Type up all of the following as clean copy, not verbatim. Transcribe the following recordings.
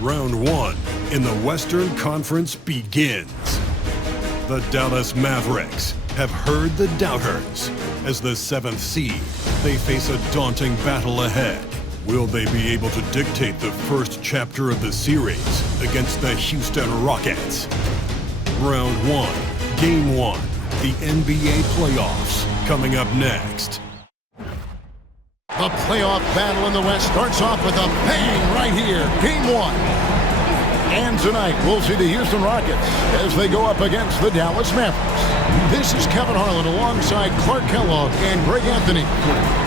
Round 1 in the Western Conference begins. The Dallas Mavericks have heard the doubters. As the 7th seed, they face a daunting battle ahead. Will they be able to dictate the first chapter of the series against the Houston Rockets? Round 1, Game 1, the NBA playoffs, coming up next. The playoff battle in the West starts off with a bang right here. Game 1. And tonight, we'll see the Houston Rockets as they go up against the Dallas Mavericks. This is Kevin Harlan alongside Clark Kellogg and Greg Anthony.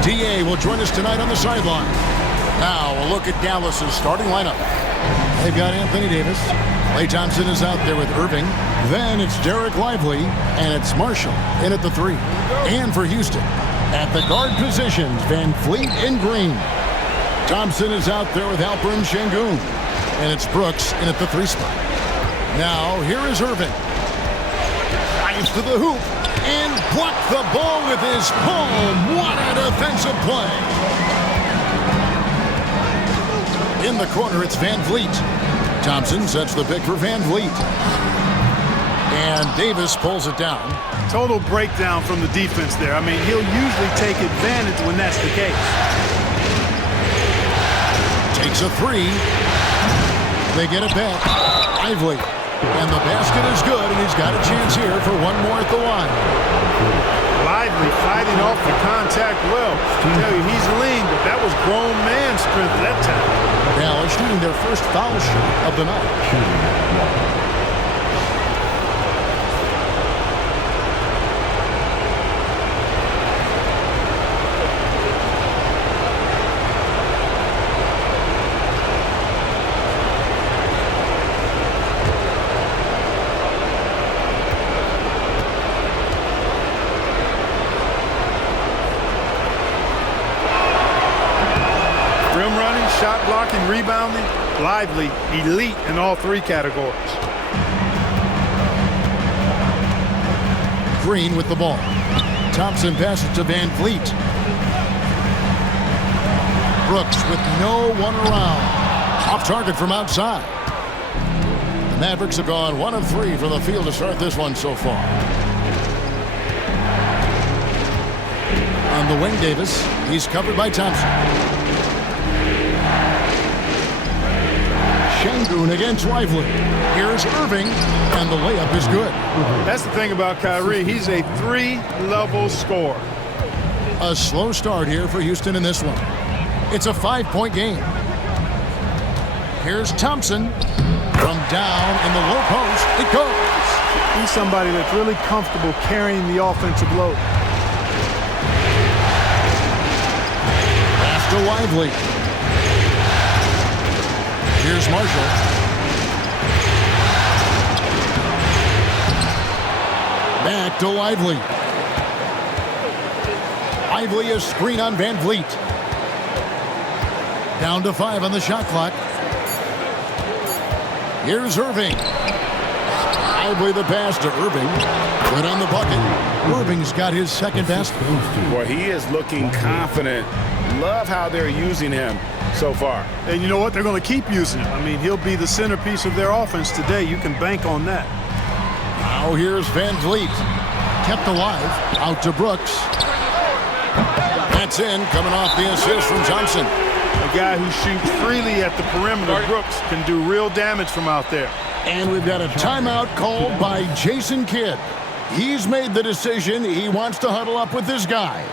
DA will join us tonight on the sideline. Now, a look at Dallas's starting lineup. They've got Anthony Davis. Klay Thompson is out there with Irving. Then it's Derek Lively, and it's Marshall in at the 3. And for Houston, at the guard positions, Van Fleet and Green. Thompson is out there with Alperen Şengün. And it's Brooks in at the 3 spot. Now, here is Irving. Drives to the hoop and blocked the ball with his palm. What a defensive play. In the corner, it's Van Vliet. Thompson sets the pick for Van Vliet. And Davis pulls it down. Total breakdown from the defense there. I mean, he'll usually take advantage when that's the case. Takes a 3. They get it back. Lively. And the basket is good, and he's got a chance here for one more at the line. Lively fighting off the contact well. I tell you, he's lean, but that was grown man strength that time. Dallas shooting their first foul shot of the night. Shot blocking, rebounding, Lively, elite in all 3 categories. Green with the ball. Thompson passes to Van Vliet. Brooks with no one around. Off target from outside. The Mavericks have gone 1 of 3 from the field to start this one so far. On the wing, Davis. He's covered by Thompson. Şengün against Lively. Here's Irving, and the layup is good. That's the thing about Kyrie. He's a 3-level scorer. A slow start here for Houston in this one. It's a 5-point game. Here's Thompson. From down in the low post, it goes. He's somebody that's really comfortable carrying the offensive load. Pass to Lively. Here's Marshall. Back to Lively. Lively is screen on Van Vliet. Down to 5 on the shot clock. Here's Irving. Lively the pass to Irving. Good on the bucket. Irving's got his second basket. Boy, he is looking confident. Love how they're using him so far. And you know what? They're going to keep using him. I mean, he'll be the centerpiece of their offense today. You can bank on that. Now here's Van Vliet. Kept alive. Out to Brooks. That's in. Coming off the assist from Johnson. A guy who shoots freely at the perimeter, Brooks, can do real damage from out there. And we've got a timeout called by Jason Kidd. He's made the decision. He wants to huddle up with his guys.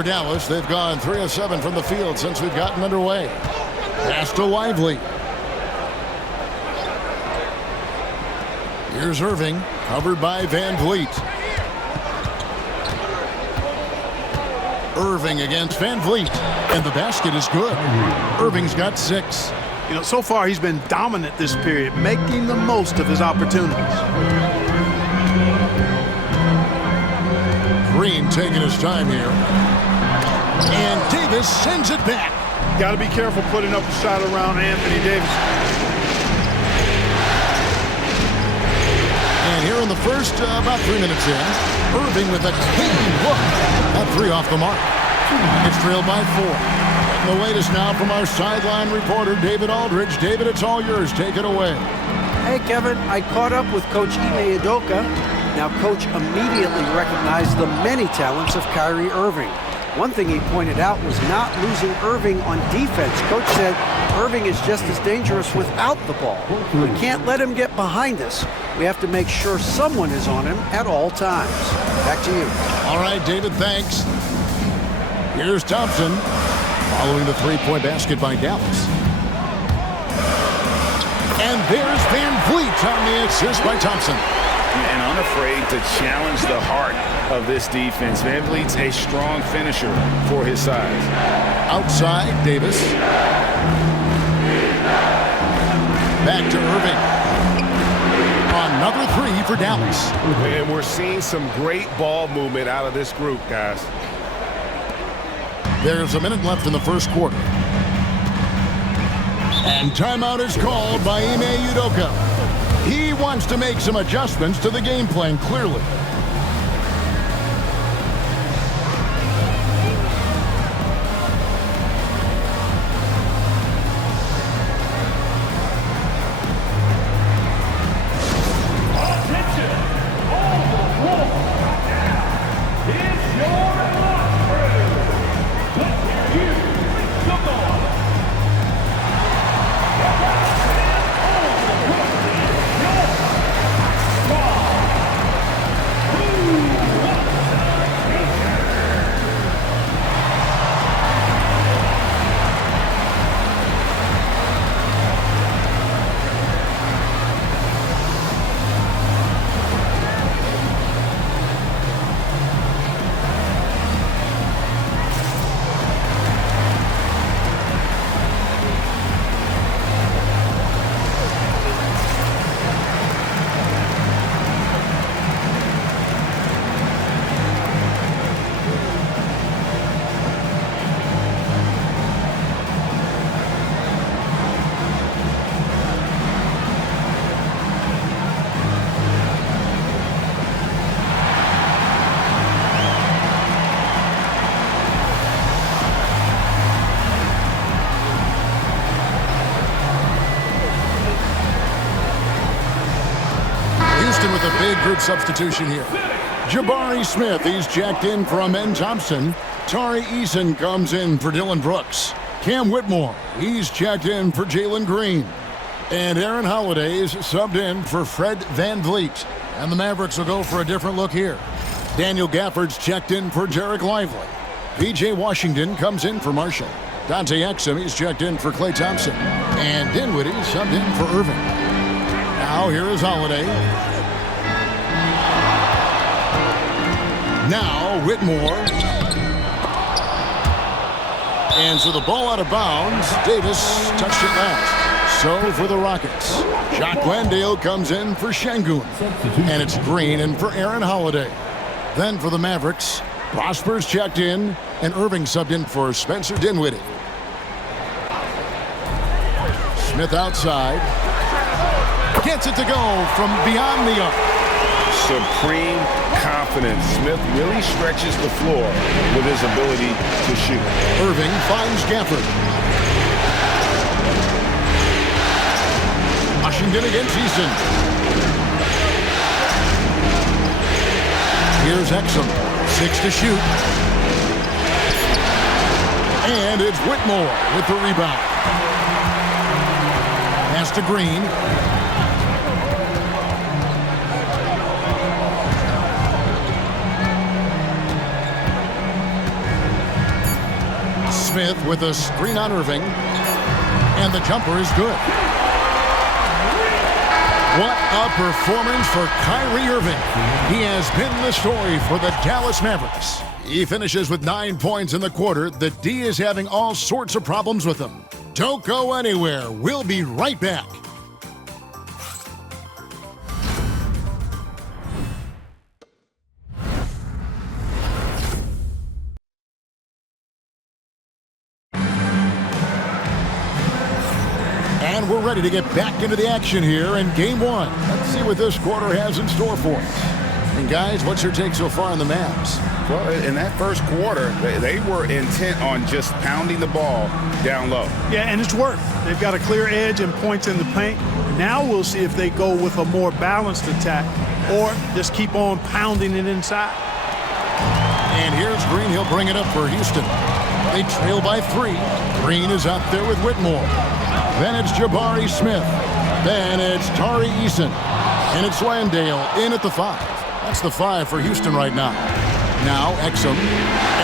For Dallas, they've gone 3 of 7 from the field since we've gotten underway. Pass to Lively. Here's Irving, covered by Van Vliet. Irving against Van Vliet, and the basket is good. Irving's got 6. You know, so far he's been dominant this period, making the most of his opportunities. Green taking his time here. And Davis sends it back. Got to be careful putting up a shot around Anthony Davis. And here in the first, about 3 minutes in, Irving with a clean look. That 3 off the mark. It's trailed by 4. And the latest now from our sideline reporter, David Aldridge. David, it's all yours. Take it away. Hey, Kevin, I caught up with Coach Ime Udoka. Now, Coach immediately recognized the many talents of Kyrie Irving. One thing he pointed out was not losing Irving on defense. Coach said Irving is just as dangerous without the ball. We can't let him get behind us. We have to make sure someone is on him at all times. Back to you. All right, David, thanks. Here's Thompson following the 3-point basket by Dallas. And there's Van Vliet on the assist by Thompson. And unafraid to challenge the heart of this defense. Van Vliet's a strong finisher for his size. Outside, Davis. Back to Irving. Another 3 for Dallas. And we're seeing some great ball movement out of this group, guys. There's a minute left in the first quarter. And timeout is called by Ime Udoka. He wants to make some adjustments to the game plan, clearly. With a big group substitution here. Jabari Smith, he's checked in for Amen Thompson. Tari Eason comes in for Dylan Brooks. Cam Whitmore, he's checked in for Jalen Green. And Aaron Holiday's subbed in for Fred Van Vliet. And the Mavericks will go for a different look here. Daniel Gafford's checked in for Jarek Lively. P.J. Washington comes in for Marshall. Dante Exum, he's checked in for Klay Thompson. And Dinwiddie subbed in for Irving. Now here is Holiday. Now Whitmore. And so the ball out of bounds. Davis touched it last. So for the Rockets, Jock Landale comes in for Şengün. And it's Green in for Aaron Holiday. Then for the Mavericks, Prosper's checked in and Irving subbed in for Spencer Dinwiddie. Smith outside. Gets it to go from beyond the arc. Supreme confidence. Smith really stretches the floor with his ability to shoot. Irving finds Gafford. Washington against Eason. Here's Exum. 6 to shoot. And it's Whitmore with the rebound. Pass to Green. Smith with a screen on Irving. And the jumper is good. What a performance for Kyrie Irving. He has been the story for the Dallas Mavericks. He finishes with 9 points in the quarter. The D is having all sorts of problems with him. Don't go anywhere. We'll be right back. And we're ready to get back into the action here in Game 1. Let's see what this quarter has in store for us. And guys, what's your take so far on the Mavs? Well, in that first quarter, they were intent on just pounding the ball down low. Yeah, and it's worked. They've got a clear edge and points in the paint. Now we'll see if they go with a more balanced attack or just keep on pounding it inside. And here's Green. He'll bring it up for Houston. They trail by 3. Green is out there with Whitmore. Then it's Jabari Smith. Then it's Tari Eason. And it's Landale in at the 5. That's the 5 for Houston right now. Now Exum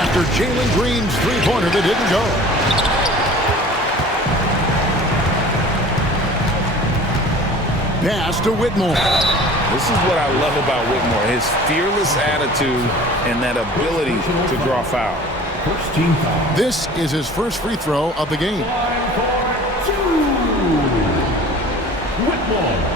after Jalen Green's three-pointer that didn't go. Pass to Whitmore. This is what I love about Whitmore, his fearless attitude and that ability to draw foul. This is his first free throw of the game. Whitmore.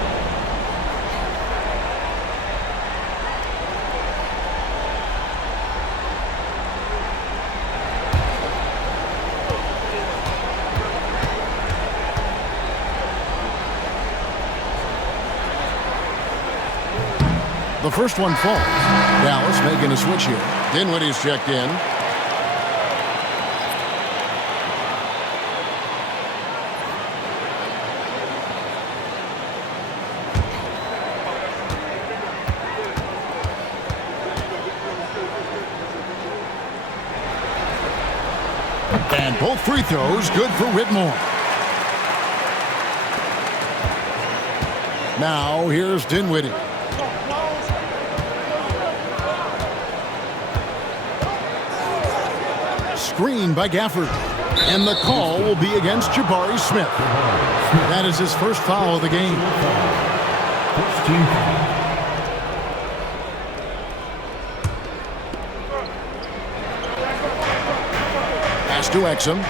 The first one falls. Dallas making a switch here. Dinwiddie's checked in. And both free throws good for Whitmore. Now here's Dinwiddie. Screen by Gafford. And the call will be against Jabari Smith. That is his first foul of the game. Pass to Exum.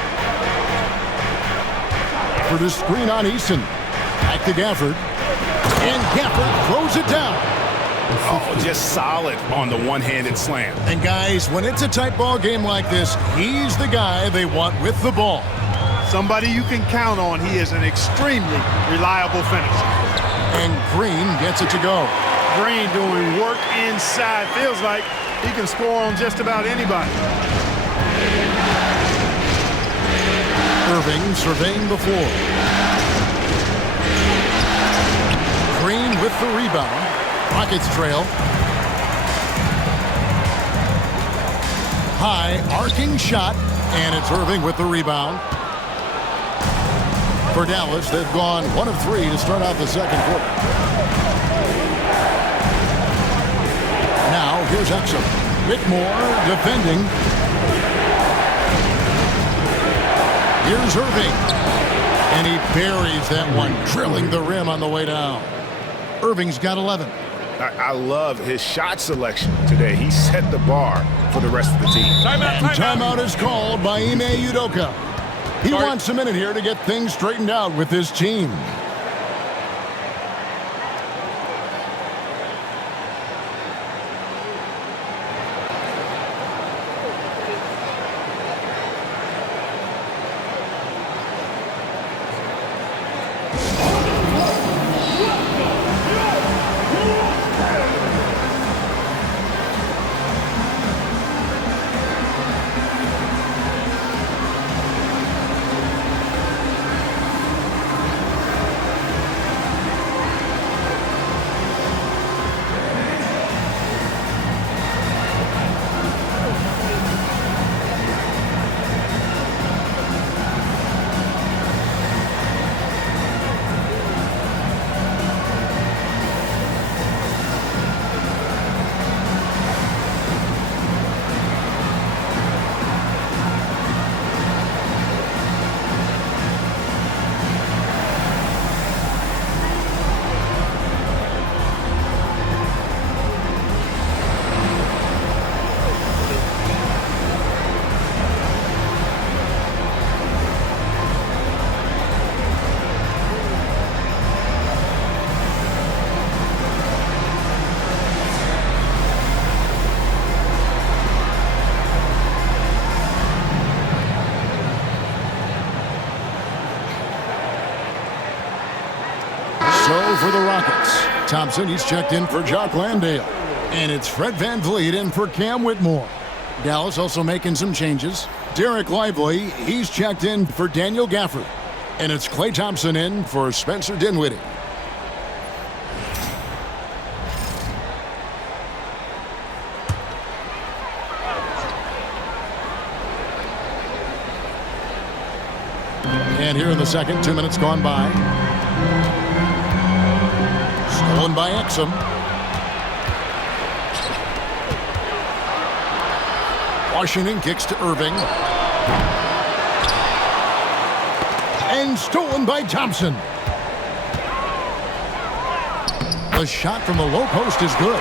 For the screen on Eason. Back to Gafford. And Gafford throws it down. Oh, just solid on the one-handed slam. And guys, when it's a tight ball game like this, he's the guy they want with the ball. Somebody you can count on. He is an extremely reliable finisher. And Green gets it to go. Green doing work inside. Feels like he can score on just about anybody. Irving surveying the floor. Green with the rebound. Rockets trail. High arcing shot, and it's Irving with the rebound. For Dallas, they've gone 1 of 3 to start out the second quarter. Now here's Exum. Whitmore defending. Here's Irving. And he buries that one, drilling the rim on the way down. Irving's got 11. I love his shot selection today. He set the bar for the rest of the team. Timeout is called by Ime Udoka. He wants a minute here to get things straightened out with his team. for the Rockets. Thompson, he's checked in for Jock Landale. And it's Fred VanVleet in for Cam Whitmore. Dallas also making some changes. Derek Lively, he's checked in for Daniel Gafford. And it's Klay Thompson in for Spencer Dinwiddie. And here in the second, 2 minutes gone by. Stolen by Exum. Washington kicks to Irving. And stolen by Thompson. The shot from the low post is good.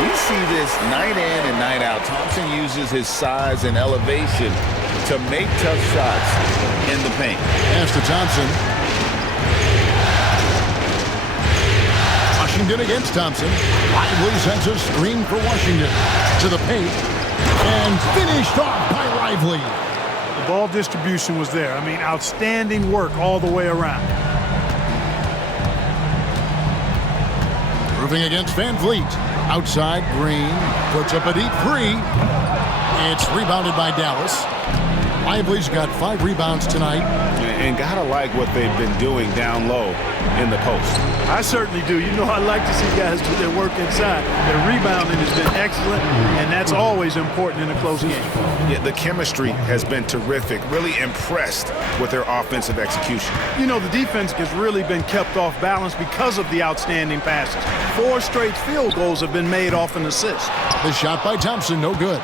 We see this night in and night out. Thompson uses his size and elevation to make tough shots in the paint. Pass to Thompson. Washington against Thompson. Lively sends a screen for Washington. To the paint. And finished off by Lively. The ball distribution was there. I mean, outstanding work all the way around. Irving against VanVleet. Outside, Green puts up a deep three. It's rebounded by Dallas. Lively's got 5 rebounds tonight. And gotta like what they've been doing down low in the post. I certainly do. You know, I like to see guys do their work inside. Their rebounding has been excellent, and that's always important in a close game. Yeah, the chemistry has been terrific. Really impressed with their offensive execution. You know, the defense has really been kept off balance because of the outstanding passes. 4 straight field goals have been made off an assist. The shot by Thompson, no good.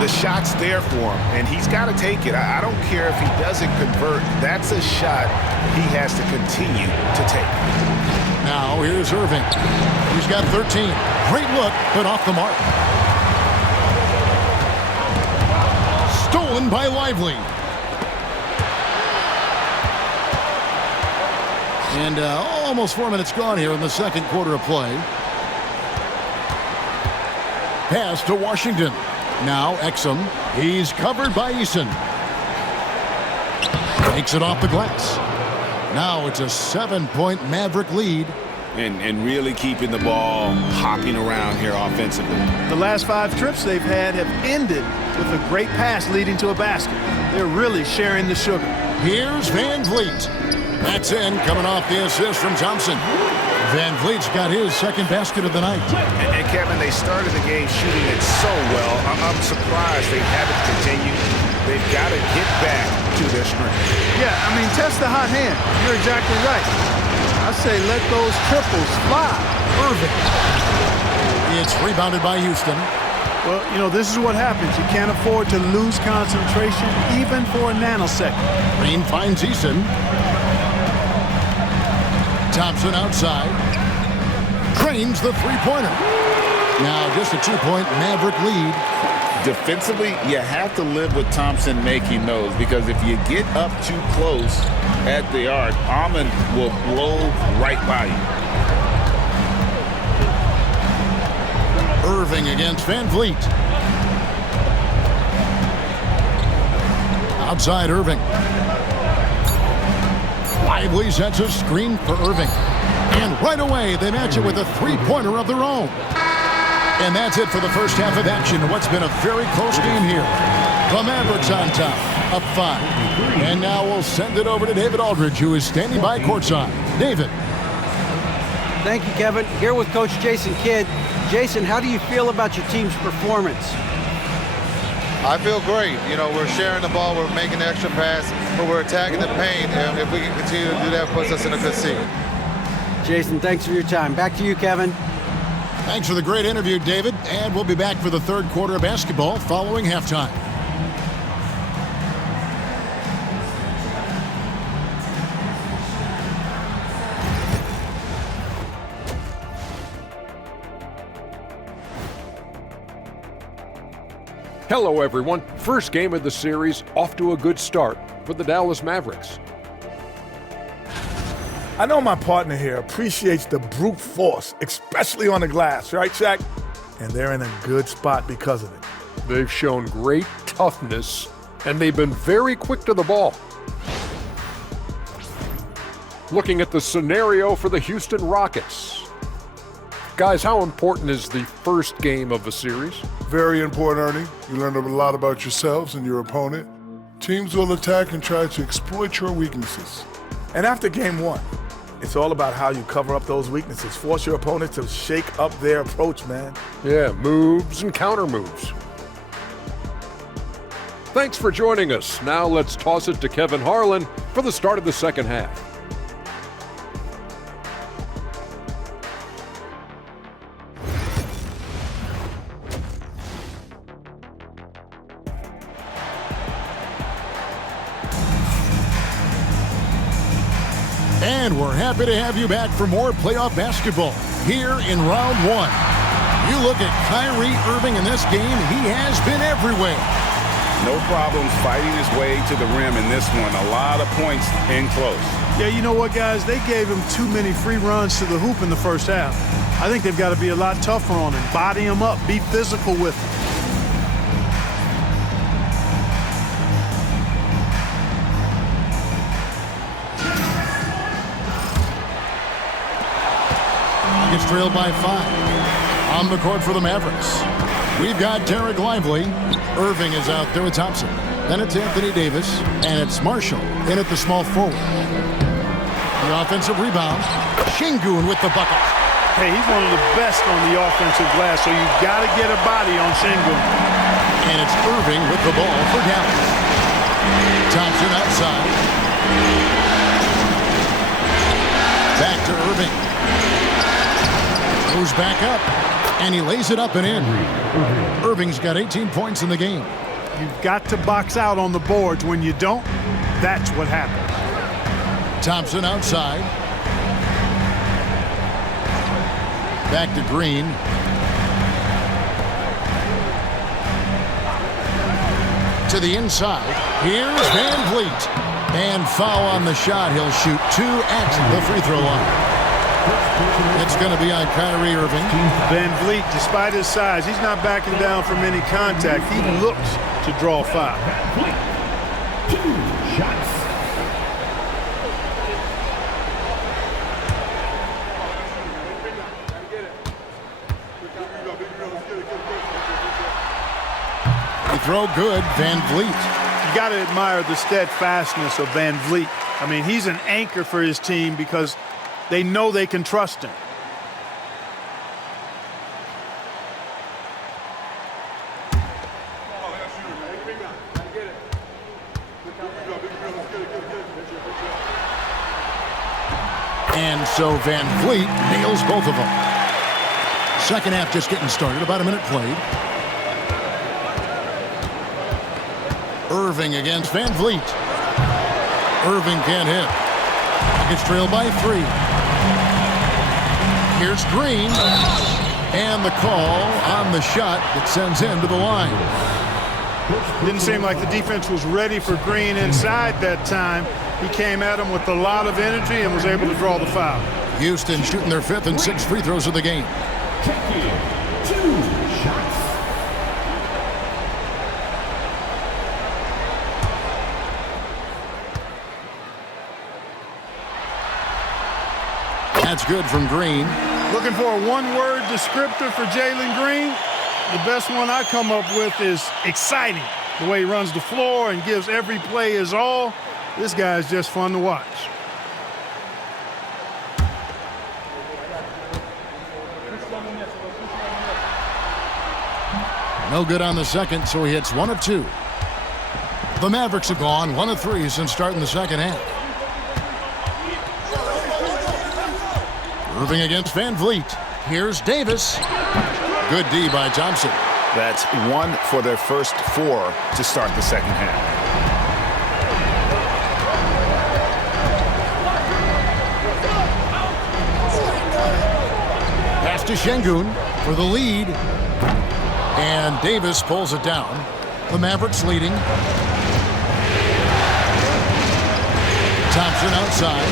The shot's there for him, and he's got to take it. I don't care if he doesn't convert. That's a shot he has to continue to take. Now here's Irving. He's got 13. Great look, but off the mark. Stolen by Lively. And almost 4 minutes gone here in the second quarter of play. Pass to Washington. Now Exum. He's covered by Eason. Takes it off the glass. Now it's a 7-point Maverick lead. And really keeping the ball hopping around here offensively. The last 5 trips they've had have ended with a great pass leading to a basket. They're really sharing the sugar. Here's VanVleet. That's in, coming off the assist from Thompson. VanVleet's got his second basket of the night. And Kevin, they started the game shooting it so well. I'm surprised they haven't continued. They've got to get back to their strength. Yeah, I mean, test the hot hand. You're exactly right. I say let those triples fly. Irving. It's rebounded by Houston. Well, you know, this is what happens. You can't afford to lose concentration even for a nanosecond. Green finds Eason. Thompson outside. Drains the three-pointer. Now just a 2-point Maverick lead. Defensively, you have to live with Thompson making those, because if you get up too close at the arc, Almond will blow right by you. Irving against VanVleet. Outside Irving. Lively sets a screen for Irving. And right away, they match it with a three-pointer of their own. And that's it for the first half of action. What's been a very close game here. The Mavericks on top, up 5. And now we'll send it over to David Aldridge, who is standing by courtside. David. Thank you, Kevin. Here with Coach Jason Kidd. Jason, how do you feel about your team's performance? I feel great. You know, we're sharing the ball, we're making the extra pass, but we're attacking the paint. And if we can continue to do that, it puts us in a good seat. Jason, thanks for your time. Back to you, Kevin. Thanks for the great interview, David. And we'll be back for the third quarter of basketball following halftime. Hello, everyone. First game of the series, off to a good start for the Dallas Mavericks. I know my partner here appreciates the brute force, especially on the glass, right, Shaq? And they're in a good spot because of it. They've shown great toughness, and they've been very quick to the ball. looking at the scenario for the Houston Rockets. Guys, how important is the first game of a series? Very important, Ernie. You learn a lot about yourselves and your opponent. Teams will attack and try to exploit your weaknesses. And after game one, it's all about how you cover up those weaknesses. Force your opponent to shake up their approach, man. Yeah, moves and counter moves. Thanks for joining us. Now let's toss it to Kevin Harlan for the start of the second half. And we're happy to have you back for more playoff basketball here in round one. You look at Kyrie Irving in this game, he has been everywhere. No problems fighting his way to the rim in this one. A lot of points in close. Yeah, you know what, guys? They gave him too many free runs to the hoop in the first half. I think they've got to be a lot tougher on him. Body him up, be physical with him. Gets trailed by 5. On the court for the Mavericks, we've got Derek Lively. Irving is out there with Thompson. Then it's Anthony Davis, and it's Marshall in at the small forward. The offensive rebound. Şengün with the bucket. Hey, he's one of the best on the offensive glass, so you've got to get a body on Şengün. And it's Irving with the ball for Dallas. Thompson outside. Back to Irving. Goes back up, and he lays it up and in. Irving's got 18 points in the game. You've got to box out on the boards. When you don't, that's what happens. Thompson outside. Back to Green. To the inside. Here's Van Vliet. And foul on the shot. He'll shoot 2 at the free throw line. It's going to be on Kyrie Irving. Van Vliet, despite his size, he's not backing down from any contact. He looks to draw foul. 2 shots. You throw good, Van Vliet. You got to admire the steadfastness of Van Vliet. I mean, he's an anchor for his team because they know they can trust him. And so Van Vliet nails both of them. Second half just getting started, about a minute played. Irving against Van Vliet. Irving can't hit. Gets trailed by 3. Here's Green. And the call on the shot that sends him to the line. Didn't seem like the defense was ready for Green inside that time. He came at him with a lot of energy and was able to draw the foul. Houston shooting their 5th and 6th free throws of the game. 2 shots. That's good from Green. Looking for a one-word descriptor for Jalen Green? The best one I come up with is exciting. The way he runs the floor and gives every play his all. This guy is just fun to watch. No good on the second, so he hits 1 of 2. The Mavericks have gone 1 of 3 since starting the second half. Irving against Van Vliet. Here's Davis. Good D by Thompson. That's 1 for their first 4 to start the second half. Pass to Şengün for the lead. And Davis pulls it down. The Mavericks leading. Thompson outside.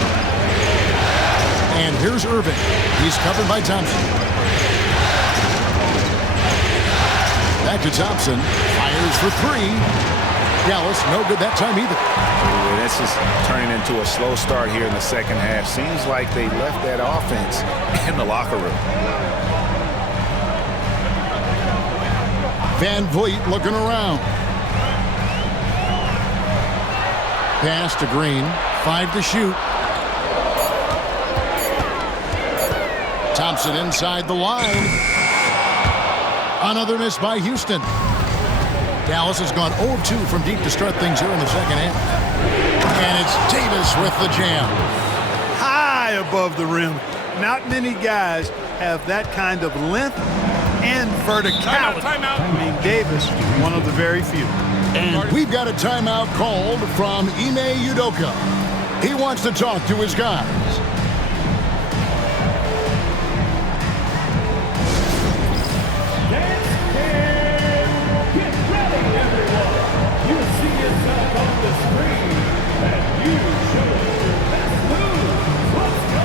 And here's Irving. He's covered by Thompson. Back to Thompson. Fires for 3. Dallas, no good that time either. Yeah, this is turning into a slow start here in the second half. Seems like they left that offense in the locker room. Van Vliet looking around. Pass to Green. 5 to shoot. Thompson inside the line. Another miss by Houston. Dallas has gone 0-2 from deep to start things here in the second half. And it's Davis with the jam. High above the rim. Not many guys have that kind of length and verticality. Timeout. I mean, Davis, one of the very few. And we've got a timeout called from Ime Udoka. He wants to talk to his guys. Get ready, everyone. You see yourself on the screen, and you show us your best moves. Let's go.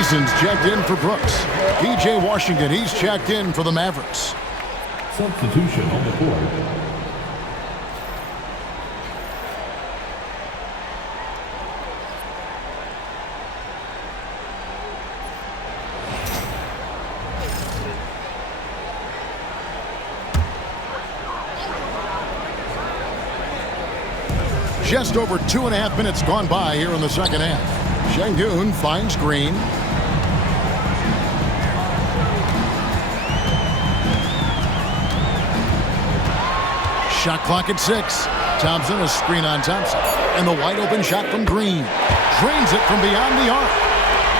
Eason's checked in for Brooks. P.J. Washington, he's checked in for the Mavericks. Substitution on the court. Just over 2.5 minutes gone by here in the second half. Şengün finds Green. Shot clock at 6. Thompson, a screen on Thompson. And the wide open shot from Green. Drains it from beyond the arc.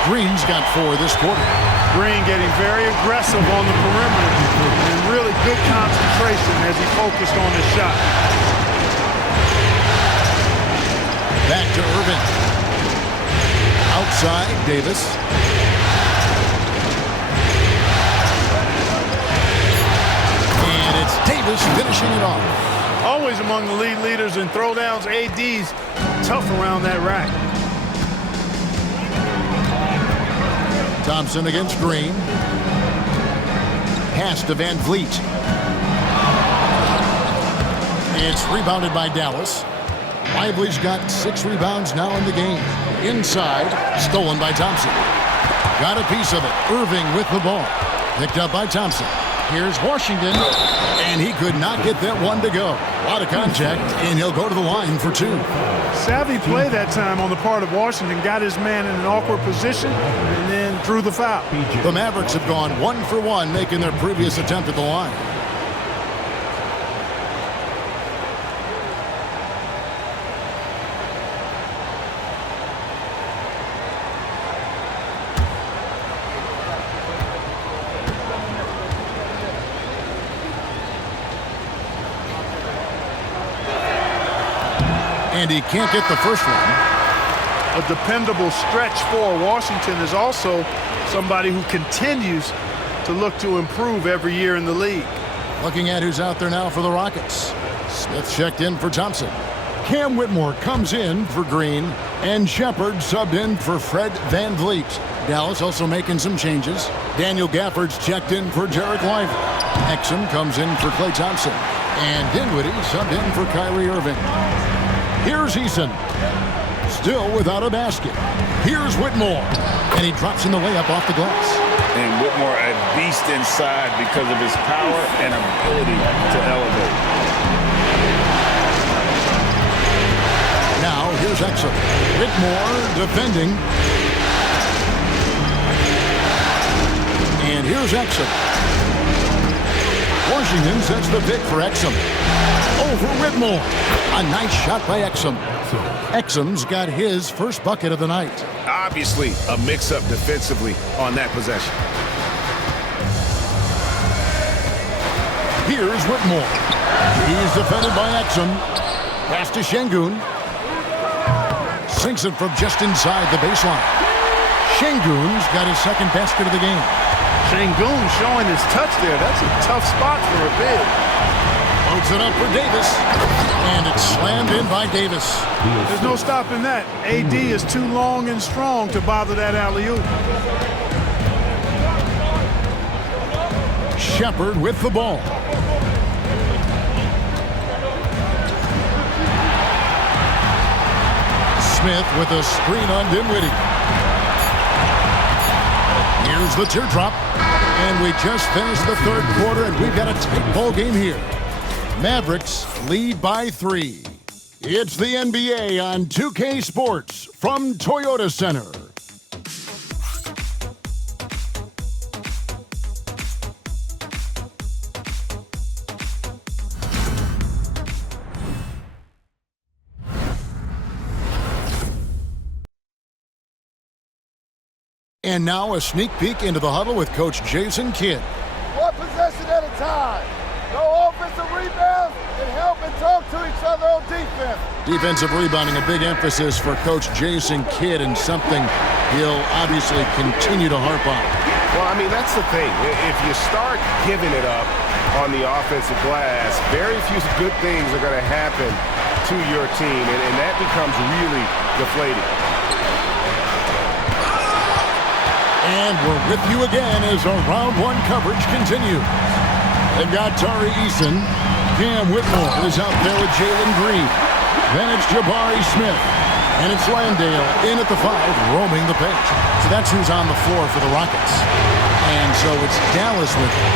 Green's got 4 this quarter. Green getting very aggressive on the perimeter and really good concentration as he focused on his shot. Back to Irving. Outside, Davis. And it's Davis finishing it off. Always among the league leaders in throwdowns. AD's tough around that rack. Thompson against Green. Pass to Van Vliet. It's rebounded by Dallas. Lively's got 6 rebounds now in the game. Inside, stolen by Thompson. Got a piece of it. Irving with the ball. Picked up by Thompson. Here's Washington. And he could not get that one to go. A lot of contact, and he'll go to the line for 2. Savvy play that time on the part of Washington. Got his man in an awkward position and then drew the foul. The Mavericks have gone 1 for 1, making their previous attempt at the line. And he can't get the first one. A dependable stretch for Washington is also somebody who continues to look to improve every year in the league. Looking at who's out there now for the Rockets. Smith checked in for Thompson. Cam Whitmore comes in for Green. And Shepard subbed in for Fred Van Vliet. Dallas also making some changes. Daniel Gafford's checked in for Jarek Lively. Exum comes in for Klay Thompson. And Dinwiddie subbed in for Kyrie Irving. Here's Eason. Still without a basket. Here's Whitmore. And he drops in the layup off the glass. And Whitmore a beast inside because of his power and ability to elevate. Now here's Exum. Whitmore defending. And here's Exum. Washington sets the pick for Exum. Over Whitmore. A nice shot by Exum. Exum's got his first bucket of the night. Obviously, a mix-up defensively on that possession. Here's Whitmore. He's defended by Exum. Pass to Şengün. Sinks it from just inside the baseline. Şengün's got his second basket of the game. Şengün showing his touch there. That's a tough spot for a big. Loads it up for Davis. And it's slammed in by Davis. There's no stopping that. AD is too long and strong to bother that alley-oop. Shepard with the ball. Smith with a screen on Dinwiddie. Here's the teardrop. And we just finished the third quarter, and we've got a tight ball game here. Mavericks lead by 3. It's the NBA on 2K Sports from Toyota Center. And now a sneak peek into the huddle with Coach Jason Kidd. One possession at a time. No offensive rebounds, and help and talk to each other on defense. Defensive rebounding, a big emphasis for Coach Jason Kidd, and something he'll obviously continue to harp on. Well, I mean, that's the thing. If you start giving it up on the offensive glass, very few good things are going to happen to your team, and that becomes really deflating. And we're with you again as our round one coverage continues. They've got Tari Eason. Cam Whitmore is out there with Jalen Green. Then it's Jabari Smith. And it's Landale in at the 5, roaming the paint. So that's who's on the floor for the Rockets. And so it's Dallas with it.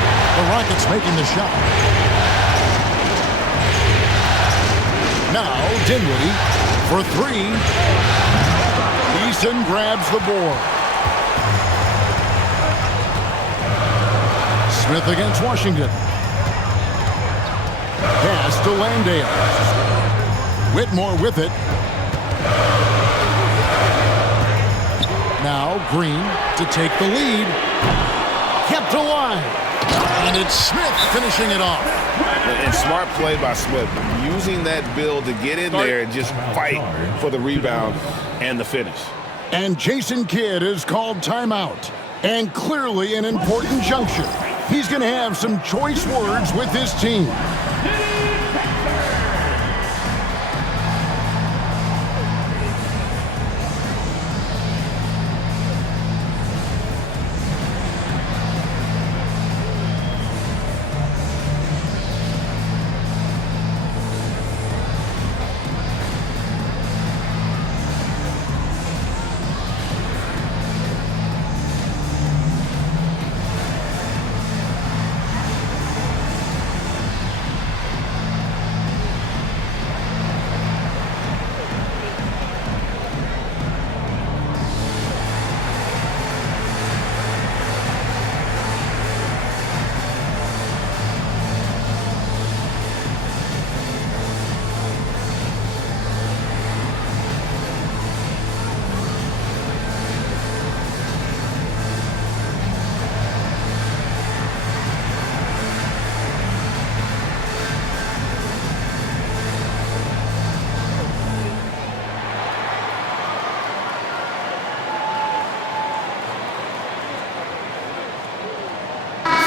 The Rockets making the shot. Now Dinwiddie for 3. Eason grabs the board. Smith against Washington. Pass to Landale. Whitmore with it. Now Green to take the lead. Kept alive. And it's Smith finishing it off. And smart play by Smith. Using that build to get in there and just fight for the rebound and the finish. And Jason Kidd is called timeout. And clearly an important juncture. He's going to have some choice words with his team.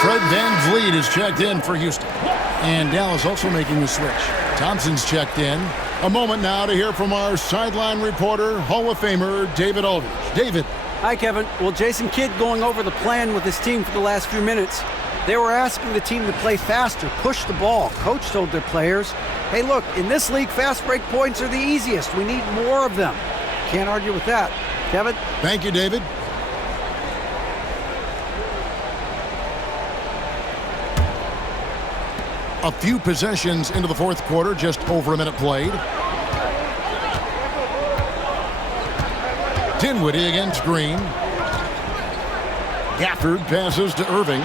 Fred VanVleet is checked in for Houston. And Dallas also making the switch. Thompson's checked in. A moment now to hear from our sideline reporter, Hall of Famer David Aldridge. David. Hi, Kevin. Well, Jason Kidd going over the plan with his team for the last few minutes. They were asking the team to play faster, push the ball. Coach told their players, hey, look, in this league, fast break points are the easiest. We need more of them. Can't argue with that. Kevin? Thank you, David. A few possessions into the fourth quarter, just over a minute played. Dinwiddie against Green. Gafford passes to Irving.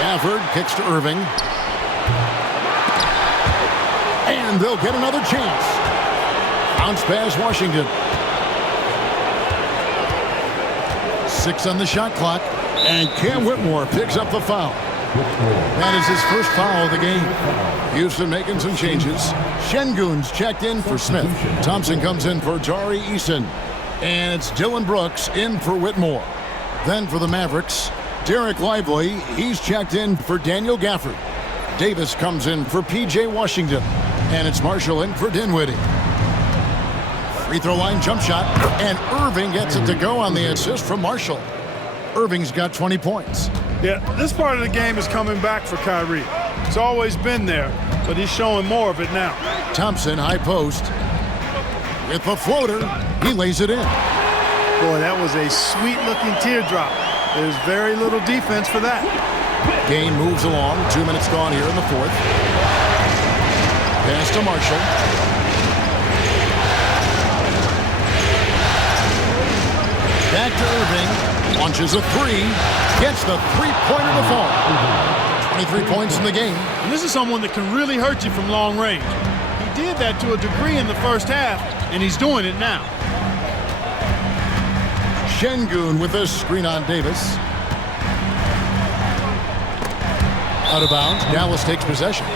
Gafford kicks to Irving. And they'll get another chance. Bounce pass Washington. 6 on the shot clock. And Cam Whitmore picks up the foul. That is his first foul of the game. Houston making some changes. Şengün's checked in for Smith. Thompson comes in for Tari Eason. And it's Dylan Brooks in for Whitmore. Then for the Mavericks, Derek Lively. He's checked in for Daniel Gafford. Davis comes in for P.J. Washington. And it's Marshall in for Dinwiddie. Free throw line jump shot. And Irving gets it to go on the assist from Marshall. Irving's got 20 points. Yeah, this part of the game is coming back for Kyrie. It's always been there, but he's showing more of it now. Thompson, high post. With the floater, he lays it in. Boy, that was a sweet-looking teardrop. There's very little defense for that. Game moves along. 2 minutes gone here in the fourth. Pass to Marshall. Back to Irving. Launches a three. Gets the three-pointer to fall. 23 points in the game. And this is someone that can really hurt you from long range. He did that to a degree in the first half, and he's doing it now. Şengün with a screen on Davis. Out of bounds. Dallas takes possession.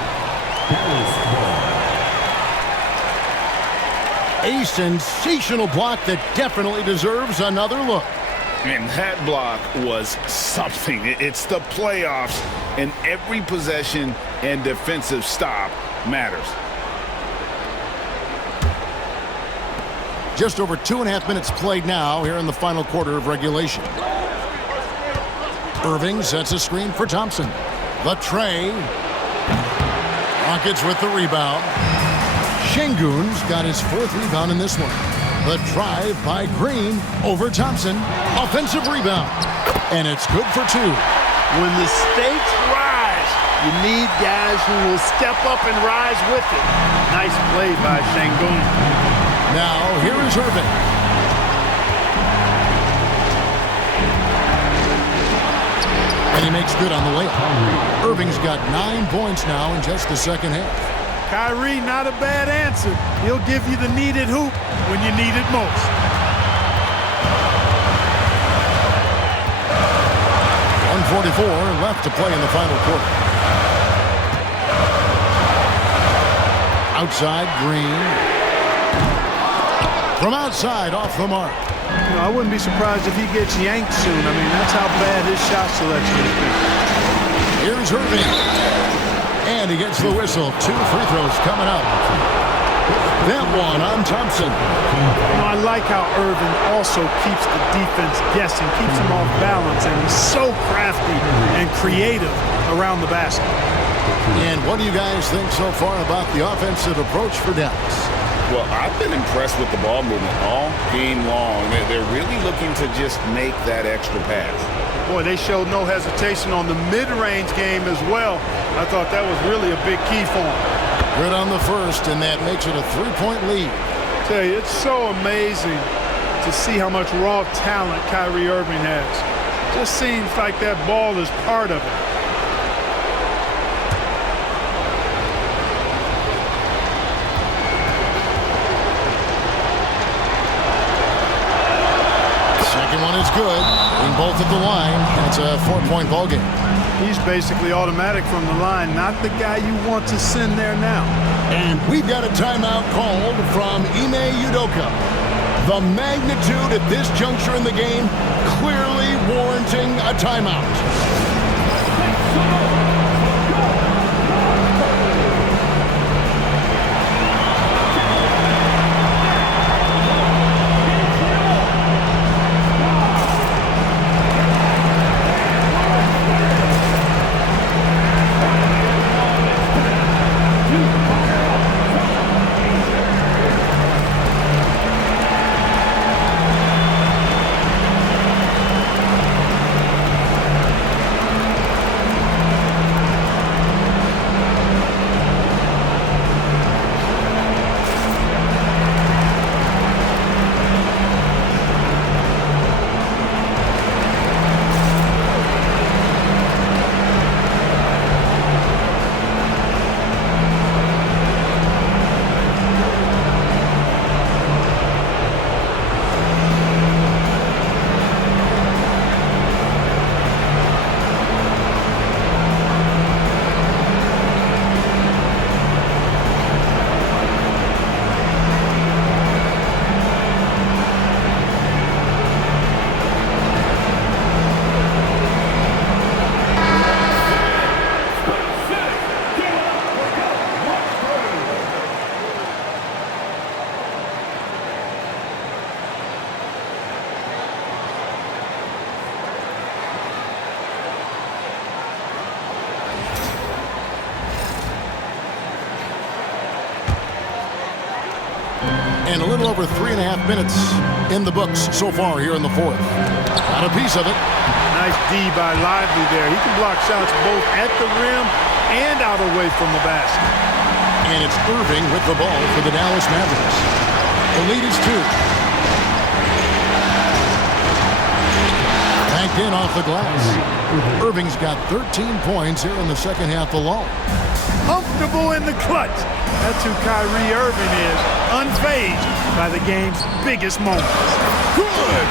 A sensational block that definitely deserves another look. And that block was something. It's the playoffs, and every possession and defensive stop matters. Just over 2.5 minutes played now here in the final quarter of regulation. Irving sets a screen for Thompson. The tray. Rockets with the rebound. Şengün's got his 4th rebound in this one. The drive by Green over Thompson. Offensive rebound. And it's good for 2. When the stakes rise, you need guys who will step up and rise with it. Nice play by Şengün. Now, here is Irving. And he makes good on the layup. Irving's got 9 points now in just the second half. Kyrie, not a bad answer. He'll give you the needed hoop when you need it most. .144 left to play in the final quarter. Outside, Green. From outside, off the mark. You know, I wouldn't be surprised if he gets yanked soon. I mean, that's how bad his shot selection has been. Here's Irving. And he gets the whistle. 2 free throws coming up. That one on Thompson. You know, I like how Irving also keeps the defense guessing, keeps them off balance, and he's so crafty and creative around the basket. And what do you guys think so far about the offensive approach for Dallas? Well, I've been impressed with the ball movement all game long. They're really looking to just make that extra pass. Boy, they showed no hesitation on the mid-range game as well. I thought that was really a big key for them. Good on the first, and that makes it a 3-point lead. I tell you, it's so amazing to see how much raw talent Kyrie Irving has. Just seems like that ball is part of it. Second one is good. Being both at the line, and it's a 4-point ball game. He's basically automatic from the line, not the guy you want to send there now. And we've got a timeout called from Ime Udoka. The magnitude at this juncture in the game clearly warranting a timeout. And a little over 3.5 minutes in the books so far here in the fourth. Got a piece of it. Nice D by Lively there. He can block shots both at the rim and out away from the basket. And it's Irving with the ball for the Dallas Mavericks. The lead is 2. Banked in off the glass. Irving's got 13 points here in the second half alone. Comfortable in the clutch. That's who Kyrie Irving is. Unfazed by the game's biggest moments. Good!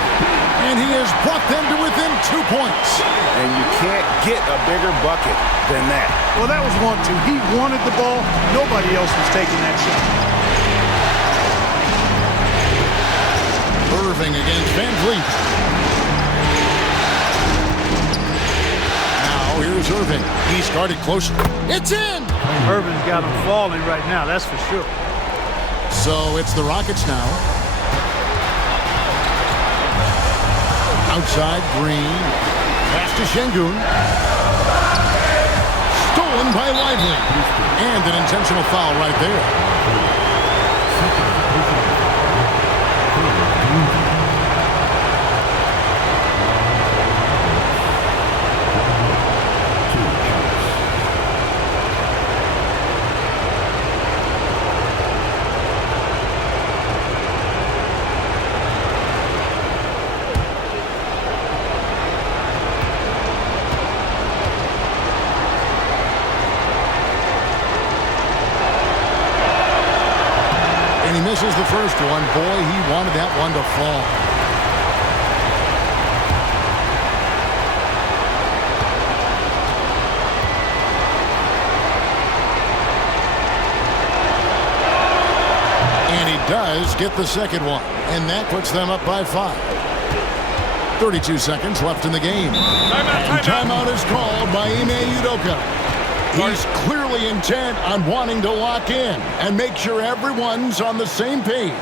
And he has brought them to within 2 points. And you can't get a bigger bucket than that. Well, that was 1-2. He wanted the ball. Nobody else was taking that shot. Irving against Van Vliet. Now here's Irving. He started close. It's in! Irving's got him falling right now, that's for sure. So it's the Rockets now. Outside, Green. Pass to Şengün. Stolen by Lively. And an intentional foul right there. Misses the first one. Boy, he wanted that one to fall. And he does get the second one. And that puts them up by 5. 32 seconds left in the game. Timeout is called by Ime Udoka. He's clearly intent on wanting to lock in and make sure everyone's on the same page.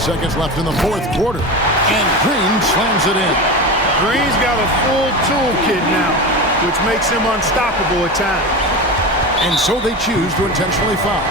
Seconds left in the fourth quarter. And Green slams it in. Green's got a full toolkit now, which makes him unstoppable at times. And so they choose to intentionally foul.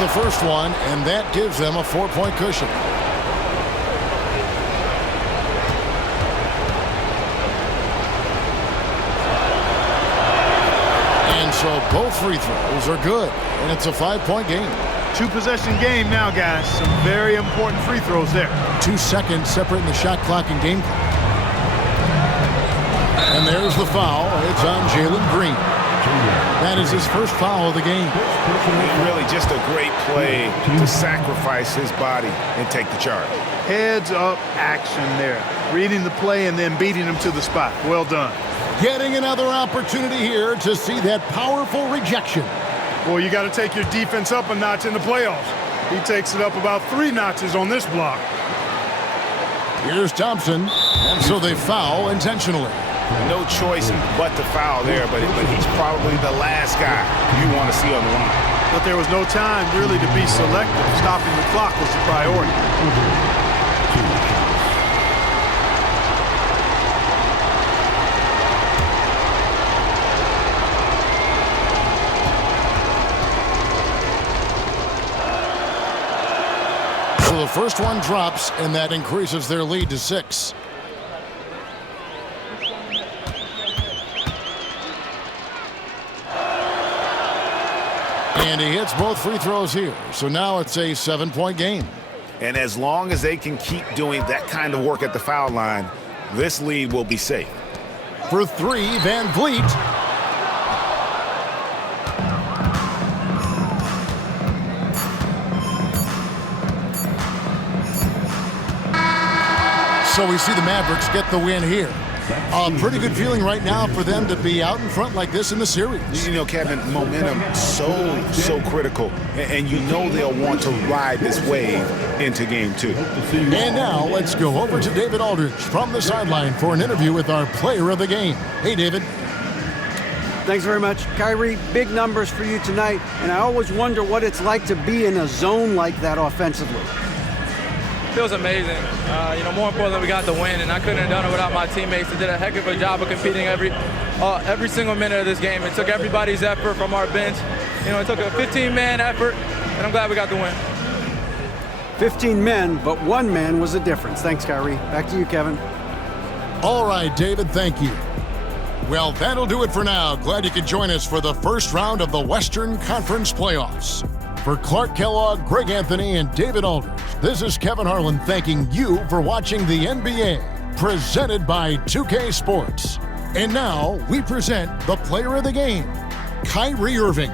The first one, and that gives them a 4-point cushion. So both free throws are good, and it's a 5-point game. 2-possession game now, guys. Some very important free throws there. 2 seconds separating the shot clock and game clock. And there's the foul. It's on Jalen Green. That is his first foul of the game. Really just a great play to sacrifice his body and take the charge. Heads-up action there. Reading the play and then beating him to the spot. Well done. Getting another opportunity here to see that powerful rejection. Boy, you got to take your defense up a notch in the playoffs. He takes it up about 3 notches on this block. Here's Thompson, and so they foul intentionally. No choice but to foul there, but he's probably the last guy you want to see on the line. But there was no time really to be selective. Stopping the clock was the priority. So the first one drops, and that increases their lead to 6. And he hits both free throws here. So now it's a 7-point game. And as long as they can keep doing that kind of work at the foul line, this lead will be safe. For 3, Van Vliet. So we see the Mavericks get the win here. A pretty good feeling right now for them to be out in front like this in the series. You know, Kevin, momentum so critical. And you know they'll want to ride this wave into game 2. And now let's go over to David Aldridge from the sideline for an interview with our player of the game. Hey, David. Thanks very much. Kyrie, big numbers for you tonight, and I always wonder what it's like to be in a zone like that offensively. Feels amazing. More importantly, we got the win, and I couldn't have done it without my teammates. They did a heck of a job of competing every single minute of this game. It took everybody's effort from our bench. It took a 15-man effort, and I'm glad we got the win. 15 men, but 1 man was the difference. Thanks, Kyrie. Back to you, Kevin. All right, David, thank you. Well, that'll do it for now. Glad you could join us for the first round of the Western Conference Playoffs. For Clark Kellogg, Greg Anthony, and David Aldridge, this is Kevin Harlan thanking you for watching the NBA, presented by 2K Sports. And now, we present the player of the game, Kyrie Irving.